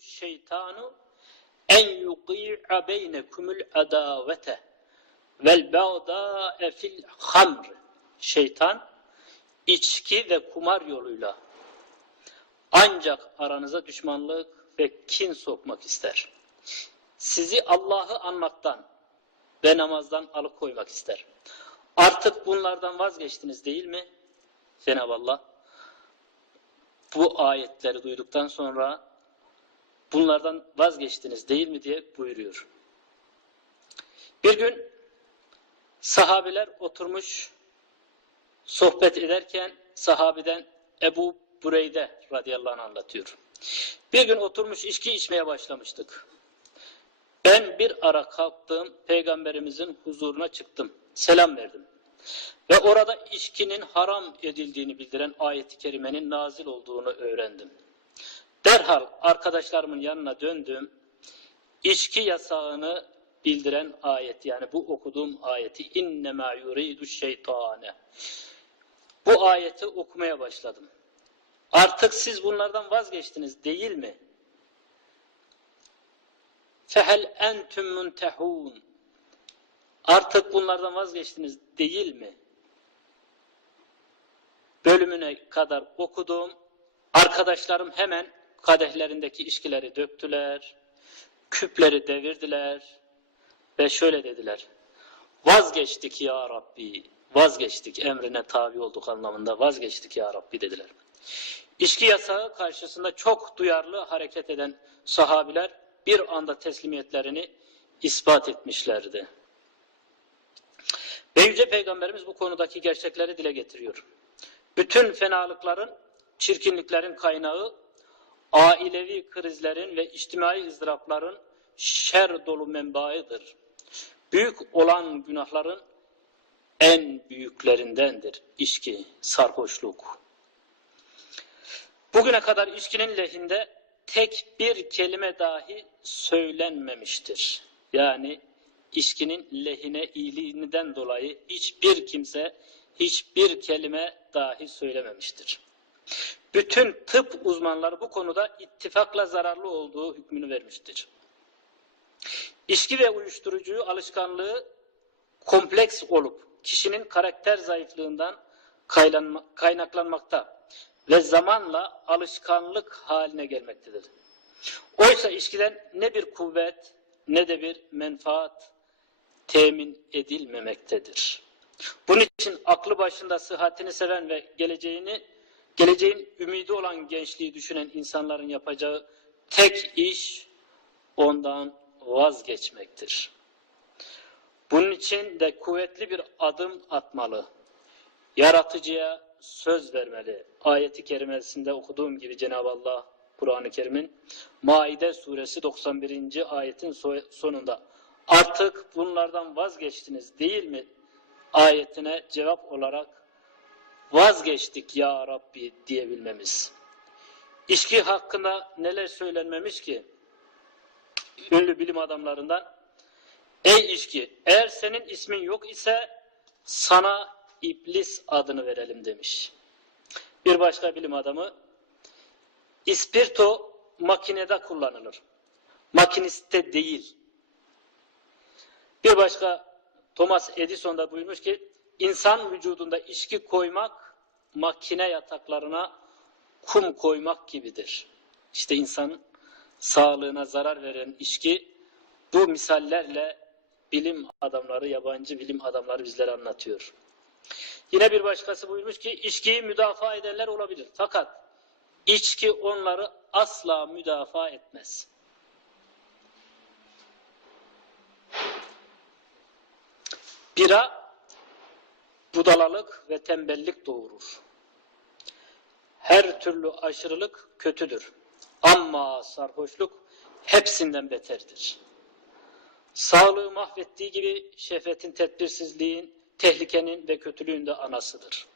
şeytanu en yuqi'a beynekumul adavete vel bağdâ'e fil hamr. Şeytan içki ve kumar yoluyla ancak aranıza düşmanlık ve kin sokmak ister. Sizi Allah'ı anmaktan ve namazdan alıkoymak ister. Artık bunlardan vazgeçtiniz değil mi? Cenab-ı Allah bu ayetleri duyduktan sonra bunlardan vazgeçtiniz değil mi diye buyuruyor. Bir gün sahabiler oturmuş sohbet ederken sahabiden Ebu Bureyde radıyallahu anh anlatıyor. Bir gün oturmuş içki içmeye başlamıştık. Ben bir ara kalktım, peygamberimizin huzuruna çıktım, selam verdim. Ve orada içkinin haram edildiğini bildiren ayeti kerimenin nazil olduğunu öğrendim. Derhal arkadaşlarımın yanına döndüm. İçki yasağını bildiren ayet yani bu okuduğum ayeti innema yuridu şeytane. Bu ayeti okumaya başladım. Artık siz bunlardan vazgeçtiniz değil mi? Fehel entüm muntehun. Artık bunlardan vazgeçtiniz değil mi? Bölümüne kadar okudum. Arkadaşlarım hemen kadehlerindeki içkileri döktüler. Küpleri devirdiler. Ve şöyle dediler. Vazgeçtik ya Rabbi. Vazgeçtik. Emrine tabi olduk anlamında. Vazgeçtik ya Rabbi dediler. İçki yasağı karşısında çok duyarlı hareket eden sahabiler bir anda teslimiyetlerini ispat etmişlerdi. Ve Yüce Peygamberimiz bu konudaki gerçekleri dile getiriyor. Bütün fenalıkların, çirkinliklerin kaynağı, ailevi krizlerin ve içtimai ızdırapların şer dolu menbaıdır. Büyük olan günahların en büyüklerindendir içki, sarhoşluk. Bugüne kadar içkinin lehinde tek bir kelime dahi söylenmemiştir. Yani içkinin lehine iyiliğinden dolayı hiçbir kimse hiçbir kelime dahi söylememiştir. Bütün tıp uzmanları bu konuda ittifakla zararlı olduğu hükmünü vermiştir. İçki ve uyuşturucu alışkanlığı kompleks olup kişinin karakter zayıflığından kaynaklanmakta ve zamanla alışkanlık haline gelmektedir. Oysa içkiden ne bir kuvvet ne de bir menfaat temin edilmemektedir. Bunun için aklı başında sıhhatini seven ve geleceğini geleceğin ümidi olan gençliği düşünen insanların yapacağı tek iş ondan vazgeçmektir. Bunun için de kuvvetli bir adım atmalı. Yaratıcıya söz vermeli. Ayeti kerimesinde okuduğum gibi Cenab-ı Allah Kur'an-ı Kerim'in Maide suresi 91. ayetin sonunda artık bunlardan vazgeçtiniz değil mi? ayetine cevap olarak vazgeçtik ya Rabbi diyebilmemiz. İçki hakkında neler söylenmemiş ki? Ünlü bilim adamlarından Ey içki eğer senin ismin yok ise sana iblis adını verelim demiş. Bir başka bilim adamı ispirto makinede kullanılır. Makiniste değil. Bir başka Thomas Edison da buyurmuş ki insan vücudunda içki koymak makine yataklarına kum koymak gibidir. İşte insan sağlığına zarar veren içki bu misallerle bilim adamları, yabancı bilim adamları bizlere anlatıyor. Yine bir başkası buyurmuş ki içkiyi müdafaa edenler olabilir. Fakat içki onları asla müdafaa etmez. Bira budalalık ve tembellik doğurur. Her türlü aşırılık kötüdür. Ama sarhoşluk hepsinden beterdir. Sağlığı mahvettiği gibi şehvetin tedbirsizliğin, tehlikenin ve kötülüğün de anasıdır.